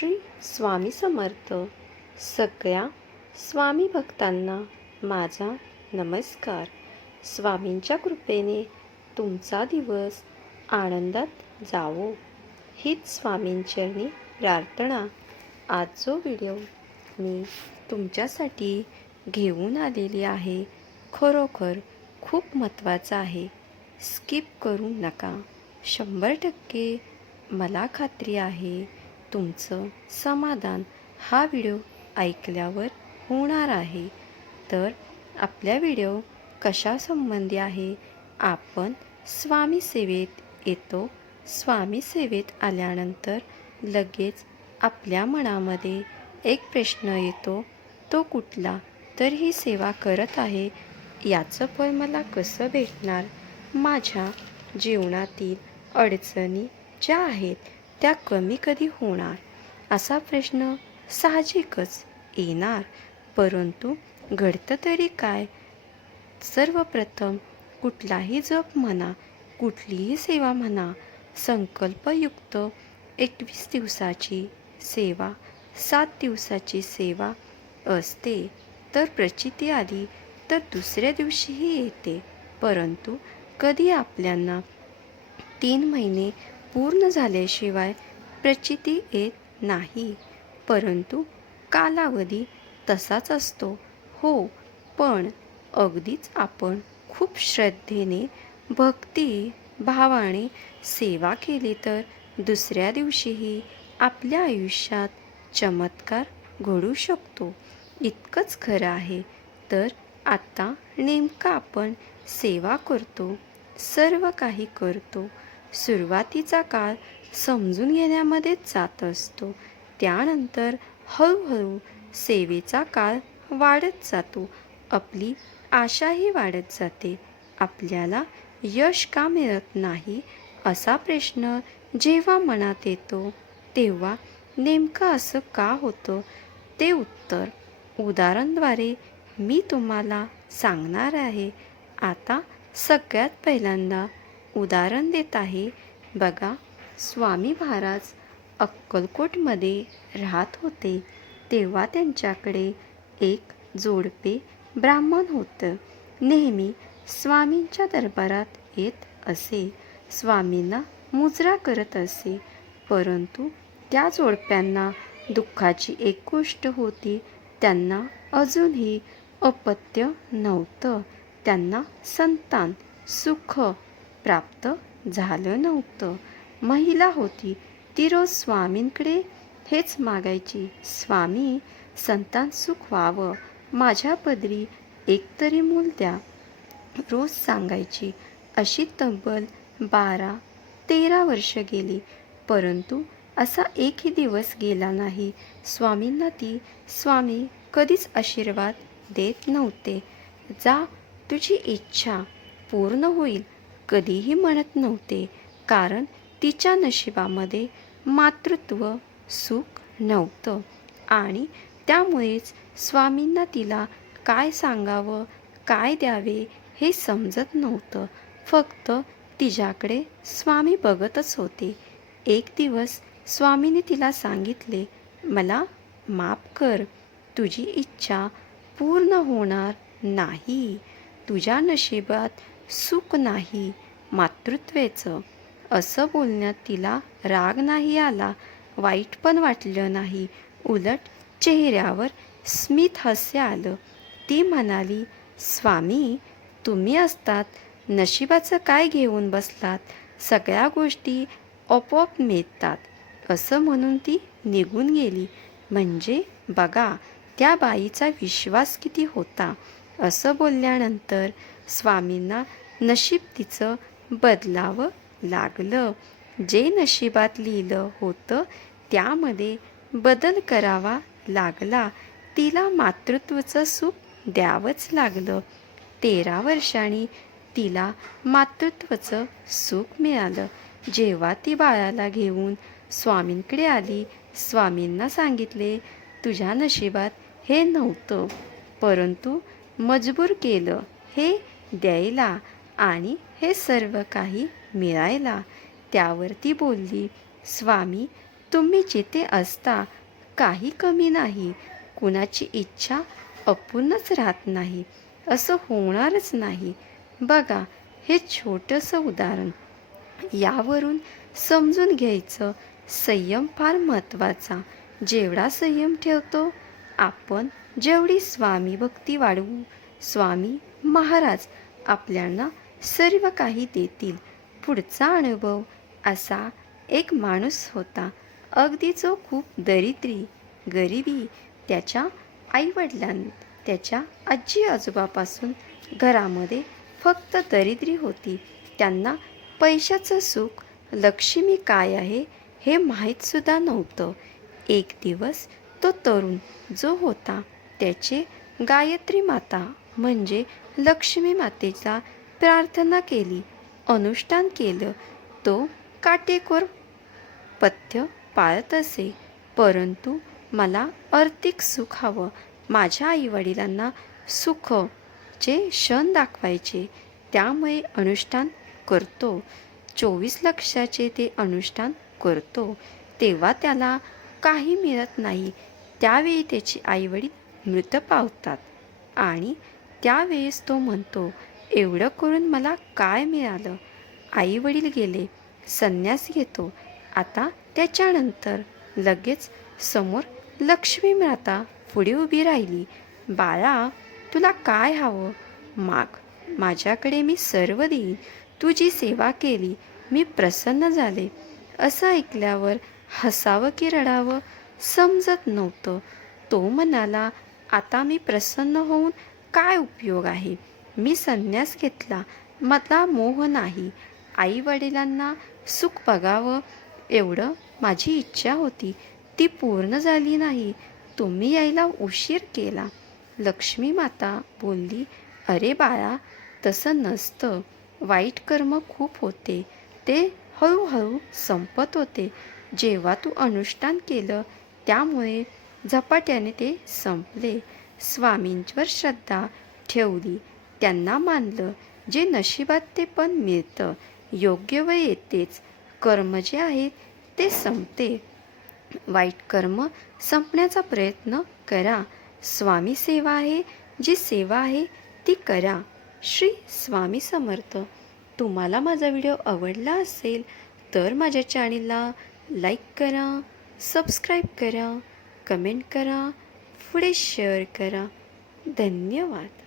श्री स्वामी समर्थ. सगळ्या स्वामी भक्तांना माझा नमस्कार. स्वामींच्या कृपेने तुमचा दिवस आनंदात जावो हीच स्वामींचरणी प्रार्थना. आज जो व्हिडिओ मी तुमच्यासाठी घेऊन आलेली आहे खरोखर खूप महत्त्वाचा आहे. स्किप करू नका. 100% मला खात्री आहे तुमचं समाधान हा व्हिडिओ ऐकल्यावर होणार आहे. तर आपल्या व्हिडिओ कशासंबंधी आहे? आपण स्वामी सेवेत येतो. स्वामी सेवेत आल्यानंतर लगेच आपल्या मनामध्ये एक प्रश्न येतो, तो कुठला? तर ही सेवा करत आहे याचं फळ मला कसं भेटणार? माझ्या जीवनातील अडचणी ज्या आहेत त्या कमी कधी होणार? असा प्रश्न साहजिकच येणार. परंतु घडतं तरी काय? सर्वप्रथम कुठलाही जप म्हणा, कुठलीही सेवा म्हणा, संकल्पयुक्त 21 दिवसाची सेवा, 7 दिवसाची सेवा असते. तर प्रचिती आली तर दुसऱ्या दिवशीही येते. परंतु कधी आपल्यांना 3 महिने पूर्ण झाल्याशिवाय प्रचिती येत नाही. परंतु कालावधी तसाच असतो. हो, पण अगदीच आपण खूप श्रद्धेने, भक्ती भावाने सेवा केली तर दुसऱ्या दिवशीही आपल्या आयुष्यात चमत्कार घडू शकतो. इतकंच खरं आहे. तर आता नेमकं आपण सेवा करतो, सर्व काही करतो. सुरुवातीचा काळ समजून घेण्यामध्येच जात असतो. त्यानंतर हळूहळू सेवेचा काळ वाढत जातो. आपली आशाही वाढत जाते. आपल्याला यश का मिळत नाही असा प्रश्न जेव्हा मनात येतो तेव्हा नेमकं असं का होतं ते उत्तर उदाहरणाद्वारे मी तुम्हाला सांगणार आहे. आता सगळ्यात पहिल्यांदा उदाहरण देत आहे. बघा, स्वामी महाराज अक्कलकोटमध्ये राहत होते. तेव्हा त्यांच्याकडे एक जोडपे ब्राह्मण होतं. नेहमी स्वामींच्या दरबारात येत असे, स्वामींना मुजरा करत असे. परंतु त्या जोडप्यांना दुःखाची एक गोष्ट होती, त्यांना अजूनही अपत्य नव्हतं. त्यांना संतान सुख प्राप्त झालं नव्हतं. महिला होती, ती रोज स्वामींकडे हेच मागायची, स्वामी, संतान सुख व्हावं, माझ्या पदरी एकतरी मूल द्या. रोज सांगायची. अशी तब्बल 12-13 वर्ष गेली. परंतु असा एकही दिवस गेला नाही स्वामींना स्वामी कधीच आशीर्वाद देत नव्हते. जा, तुझी इच्छा पूर्ण होईल कधीही म्हणत नव्हते. कारण तिच्या नशिबामध्ये मातृत्व सुख नव्हतं आणि त्यामुळेच स्वामींना तिला काय सांगावं, काय द्यावे हे समजत नव्हतं. फक्त तिच्याकडे स्वामी बघतच होते. एक दिवस स्वामीने तिला सांगितले, मला माफ कर, तुझी इच्छा पूर्ण होणार नाही. तुझ्या नशिबात सुख नाही, मातृत्वेचं. असं बोलण्यात तिला राग नाही आला, वाईट पण वाटलं नाही. उलट चेहऱ्यावर स्मित हास्य आलं. ती म्हणाली, स्वामी, तुम्ही असतात, नशिबाचं काय घेऊन बसलात? सगळ्या गोष्टी आपोआप मिळतात. असं म्हणून ती निघून गेली. म्हणजे बघा त्या बाईचा विश्वास किती होता. असं बोलल्यानंतर स्वामींना नशीब तिचं बदलावं लागलं. जे नशिबात लिहिलं होतं त्यामध्ये बदल करावा लागला. तिला मातृत्वाचं सुख द्यावंच लागलं. 13 वर्षांनी तिला मातृत्वाचं सुख मिळालं. जेव्हा ती बाळाला घेऊन स्वामींकडे आली, स्वामींना सांगितले, तुझ्या नशिबात हे नव्हतं, परंतु मजबूर केलं हे द्यायला आणि हे सर्व काही मिळायला. त्यावर ती बोलली, स्वामी, तुम्ही जिथे असता काही कमी नाही. कुणाची इच्छा अपूर्णच राहत नाही, असं होणारच नाही. बघा, हे छोटंसं उदाहरण. यावरून समजून घ्यायचं, संयम फार महत्त्वाचा. जेवढा संयम ठेवतो आपण, जेवढी स्वामी भक्ती वाढवू, स्वामी महाराज आपल्याला सर्व काही देतील. पुढचा अनुभव असा. एक माणूस होता, अगदी जो खूप गरिबी. त्याच्या आईवडिलांनी, त्याच्या आजी आजोबापासून घरामध्ये फक्त दरिद्री होती. त्यांना पैशाचं सुख, लक्ष्मी काय आहे हे माहीतसुद्धा नव्हतं. एक दिवस तो तरुण जो होता त्याचे गायत्री माता म्हणजे लक्ष्मी मातेचा प्रार्थना केली, अनुष्ठान केलं. तो काटेकोर पथ्य पाळत असे. परंतु मला आर्थिक सुख हवं, माझ्या आईवडिलांना सुखचे क्षण दाखवायचे, त्यामुळे अनुष्ठान करतो. 24 लक्षाचे ते अनुष्ठान करतो. तेव्हा त्याला काही मिळत नाही. त्यावेळी त्याचे आईवडील मृत पावतात आणि त्यावेळेस तो म्हणतो, एवढं करून मला काय मिळालं. आईवडील गेले, संन्यास घेतो. आता त्याच्यानंतर लगेच समोर लक्ष्मी माता पुढे उभी राहिली. बाळा, तुला काय हवं माग, माझ्याकडे मी सर्व देईन. तुझी सेवा केली, मी प्रसन्न झाले. असं ऐकल्यावर हसावं की रडावं समजत नव्हतं. तो म्हणाला, आता मी प्रसन्न होऊन काय उपयोग आहे. मी संन्यास घेतला, मला मोह नाही. आई वडिलांना सुख बघावं एवढं माझी इच्छा होती, ती पूर्ण झाली नाही. तुम्ही यायला उशीर केला. लक्ष्मी माता बोलली, अरे बाळा, तसं नसतं. वाईट कर्म खूप होते, ते हळूहळू संपत होते. जेव्हा तू अनुष्ठान केलं त्यामुळे झपाट्याने ते संपले. स्वामींवर श्रद्धा ठेवली, त्यांना मानलं, जे नशिबात ते पण मिळतं. योग्य वेळ येतेच, कर्म जे आहेत ते संपते. वाईट कर्म संपण्याचा प्रयत्न करा. स्वामी सेवा आहे, जी सेवा आहे ती करा. श्री स्वामी समर्थ. तुम्हाला माझा व्हिडिओ आवडला असेल तर माझ्या चॅनलला लाईक करा, सबस्क्राईब करा, कमेंट करा, पुढे शेअर करा. धन्यवाद.